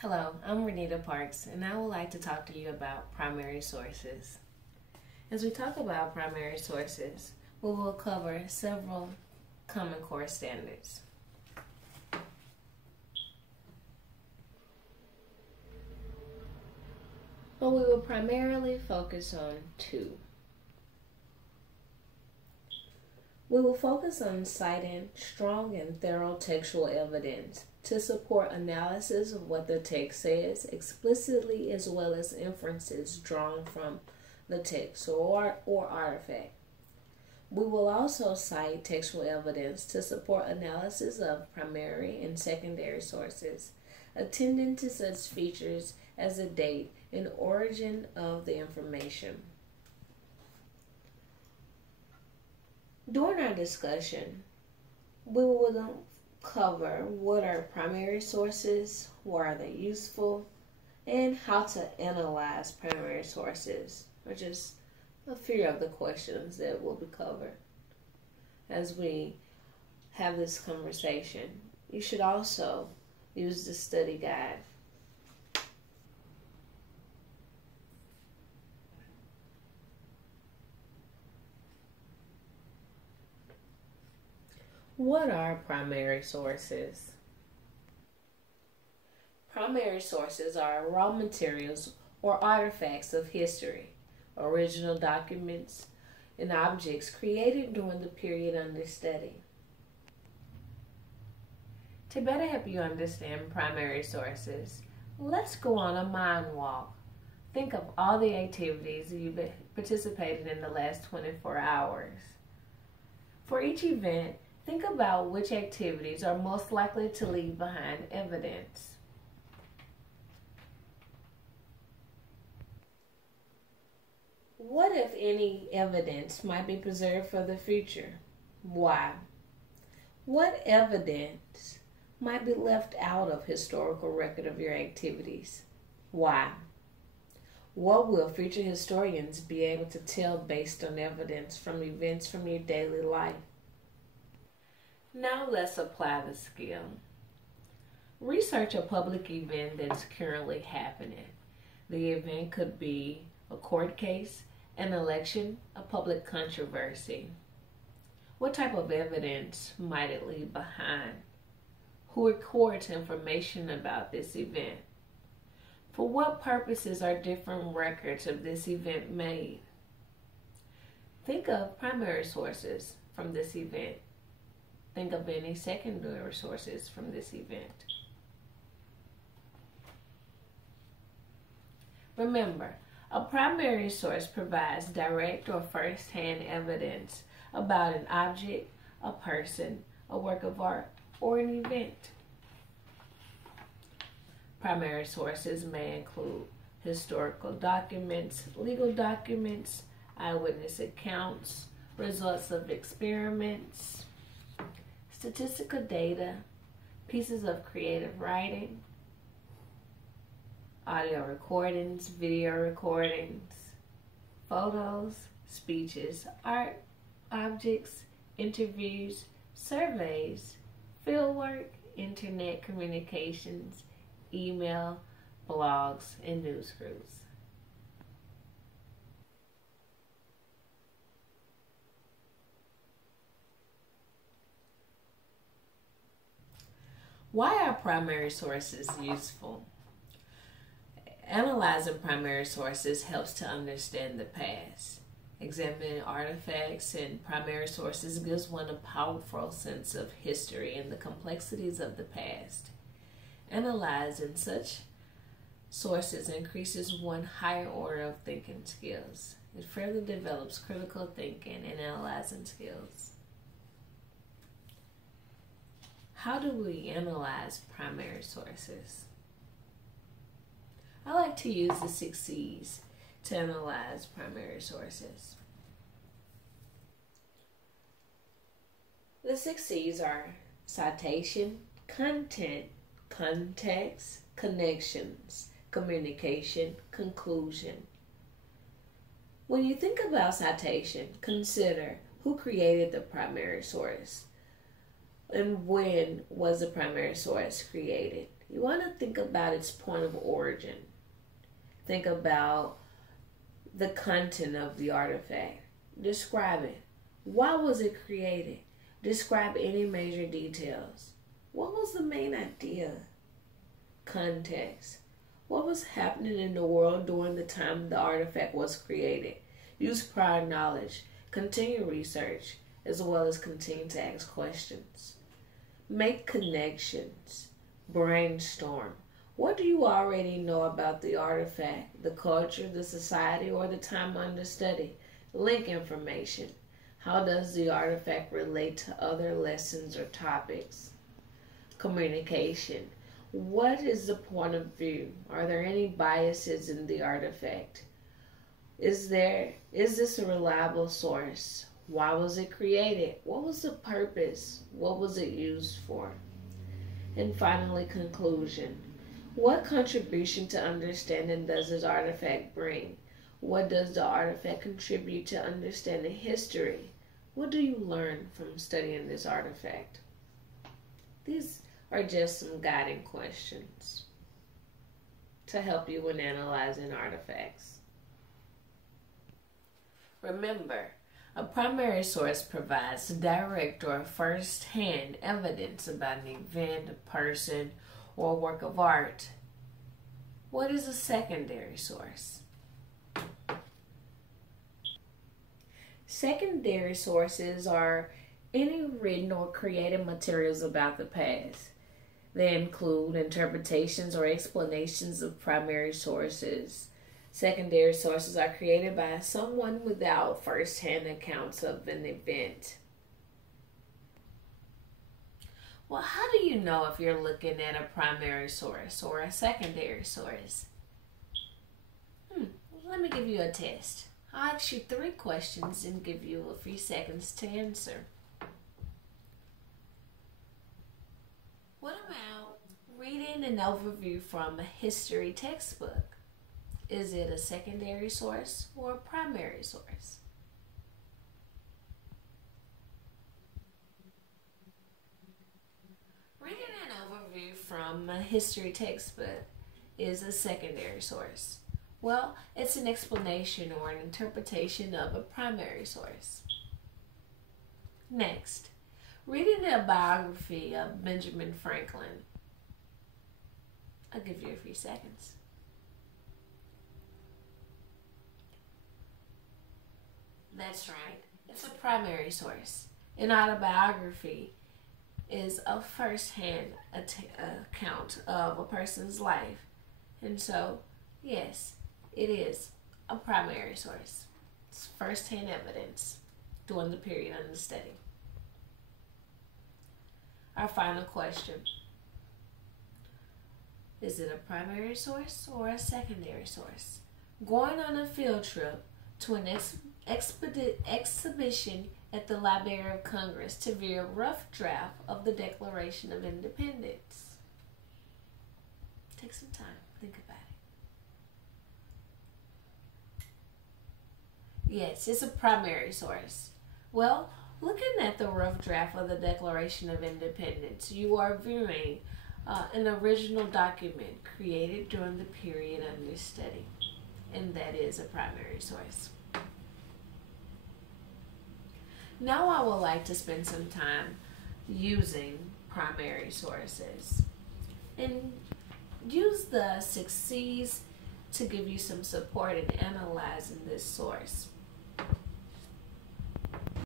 Hello, I'm Renita Parks, and I would like to talk to you about primary sources. As we talk about primary sources, we will cover several Common Core standards. But we will primarily focus on two. We will focus on citing strong and thorough textual evidence to support analysis of what the text says explicitly, as well as inferences drawn from the text or artifact. We will also cite textual evidence to support analysis of primary and secondary sources, attending to such features as the date and origin of the information. During our discussion, we will cover what are primary sources, why are they useful, and how to analyze primary sources, or just a few of the questions that will be covered as we have this conversation. You should also use the study guide. What are primary sources? Primary sources are raw materials or artifacts of history, original documents, and objects created during the period under study. To better help you understand primary sources, let's go on a mind walk. Think of all the activities you've participated in the last 24 hours. For each event, think about which activities are most likely to leave behind evidence. What, if any, evidence might be preserved for the future? Why? What evidence might be left out of historical record of your activities? Why? What will future historians be able to tell based on evidence from events from your daily life? Now let's apply the skill. Research a public event that's currently happening. The event could be a court case, an election, a public controversy. What type of evidence might it leave behind? Who records information about this event? For what purposes are different records of this event made? Think of primary sources from this event. Think of any secondary sources from this event. Remember, a primary source provides direct or first-hand evidence about an object, a person, a work of art, or an event. Primary sources may include historical documents, legal documents, eyewitness accounts, results of experiments, statistical data, pieces of creative writing, audio recordings, video recordings, photos, speeches, art, objects, interviews, surveys, fieldwork, internet communications, email, blogs, and news crews. Why are primary sources useful? Analyzing primary sources helps to understand the past. Examining artifacts and primary sources gives one a powerful sense of history and the complexities of the past. Analyzing such sources increases one's higher order of thinking skills. It further develops critical thinking and analyzing skills. How do we analyze primary sources? I like to use the 6 C's to analyze primary sources. The 6 C's are citation, content, context, connections, communication, conclusion. When you think about citation, consider who created the primary source and when was the primary source created. You want to think about its point of origin. Think about the content of the artifact. Describe it. Why was it created? Describe any major details. What was the main idea? Context. What was happening in the world during the time the artifact was created? Use prior knowledge. Continue research, as well as continue to ask questions. Make connections. Brainstorm. What do you already know about the artifact, the culture, the society, or the time under study? Link information. How does the artifact relate to other lessons or topics? Communication. What is the point of view? Are there any biases in the artifact? Is this a reliable source? Why was it created? What was the purpose? What was it used for? And finally, conclusion. What contribution to understanding does this artifact bring? What does the artifact contribute to understanding history? What do you learn from studying this artifact? These are just some guiding questions to help you when analyzing artifacts. Remember, a primary source provides direct or first-hand evidence about an event, a person, or a work of art. What is a secondary source? Secondary sources are any written or created materials about the past. They include interpretations or explanations of primary sources. Secondary sources are created by someone without first-hand accounts of an event. Well, how do you know if you're looking at a primary source or a secondary source? Let me give you a test. I'll ask you 3 questions and give you a few seconds to answer. What about reading an overview from a history textbook? Is it a secondary source or a primary source? Reading an overview from a history textbook is a secondary source. Well, it's an explanation or an interpretation of a primary source. Next, reading a biography of Benjamin Franklin. I'll give you a few seconds. That's right. It's a primary source. An autobiography is a first-hand account of a person's life. And so, yes, it is a primary source. It's first-hand evidence during the period under study. Our final question. Is it a primary source or a secondary source? Going on a field trip to an exhibition at the Library of Congress to view a rough draft of the Declaration of Independence. Take some time, think about it. Yes, it's a primary source. Well, looking at the rough draft of the Declaration of Independence, you are viewing an original document created during the period under study, and that is a primary source. Now I would like to spend some time using primary sources and use the 6 C's to give you some support in analyzing this source.